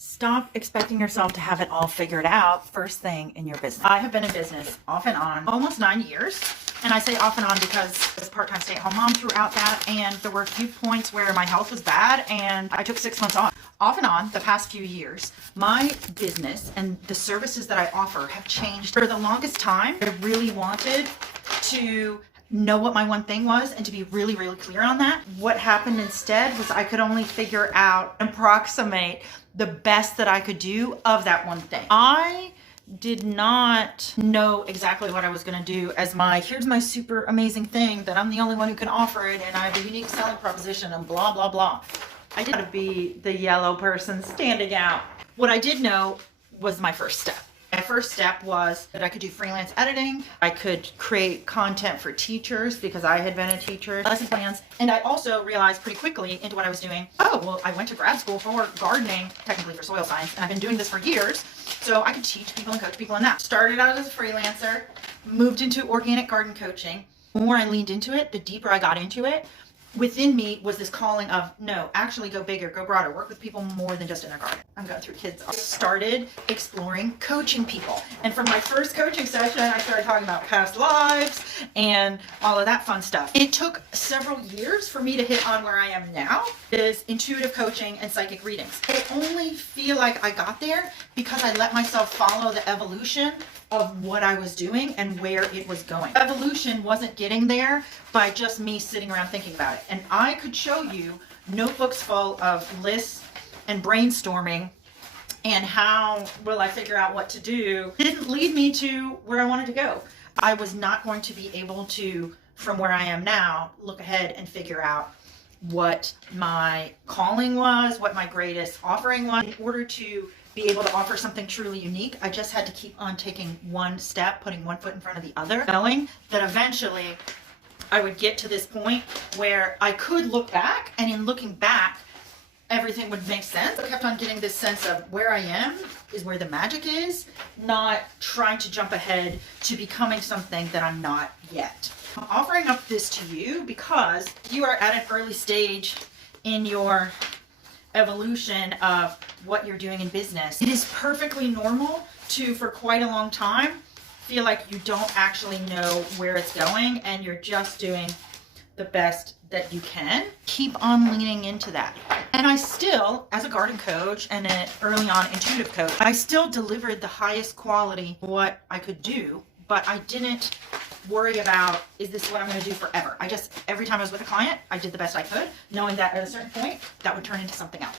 Stop expecting yourself to have it all figured out first thing in your business. I have been in business off and on almost 9 years. And I say off and on because I was a part-time stay-at-home mom throughout that. And there were a few points where my health was bad and I took 6 months off. Off and on the past few years, my business and the services that I offer have changed. For the longest time, I really wanted to know what my one thing was and to be really, really clear on that. What happened instead was I could only figure out and approximate the best that I could do of that one thing. I did not know exactly what I was going to do as here's my super amazing thing that I'm the only one who can offer it and I have a unique selling proposition and blah, blah, blah. I didn't be the yellow person standing out. What I did know was my first step. My first step was that I could do freelance editing. I could create content for teachers because I had been a teacher, lesson plans. And I also realized pretty quickly into what I was doing. Oh, well, I went to grad school for gardening, technically for soil science, and I've been doing this for years. So I could teach people and coach people in that. Started out as a freelancer, moved into organic garden coaching. The more I leaned into it, the deeper I got into it. Within me was this calling of, no, actually go bigger, go broader, work with people more than just in their garden. I'm going through kids. I started exploring coaching people. And from my first coaching session, I started talking about past lives and all of that fun stuff. It took several years for me to hit on where I am now, is intuitive coaching and psychic readings. I only feel like I got there because I let myself follow the evolution of what I was doing and where it was going. Evolution wasn't getting there by just me sitting around thinking about it. And I could show you notebooks full of lists and brainstorming and how will I figure out what to do. It didn't lead me to where I wanted to go. I was not going to be able to, from where I am now, look ahead and figure out what my calling was, what my greatest offering was. In order to be able to offer something truly unique, I just had to keep on taking one step, putting one foot in front of the other, knowing that eventually I would get to this point where I could look back, and in looking back, everything would make sense. I kept on getting this sense of where I am is where the magic is, not trying to jump ahead to becoming something that I'm not yet. I'm offering up this to you because you are at an early stage in your evolution of what you're doing in business. It is perfectly normal to, for quite a long time, feel like you don't actually know where it's going and you're just doing the best that you can. Keep on leaning into that. And I still, as a garden coach and an early on intuitive coach, I still delivered the highest quality what I could do, but I didn't worry about, is this what I'm going to do forever? Every time I was with a client, I did the best I could, knowing that at a certain point, that would turn into something else.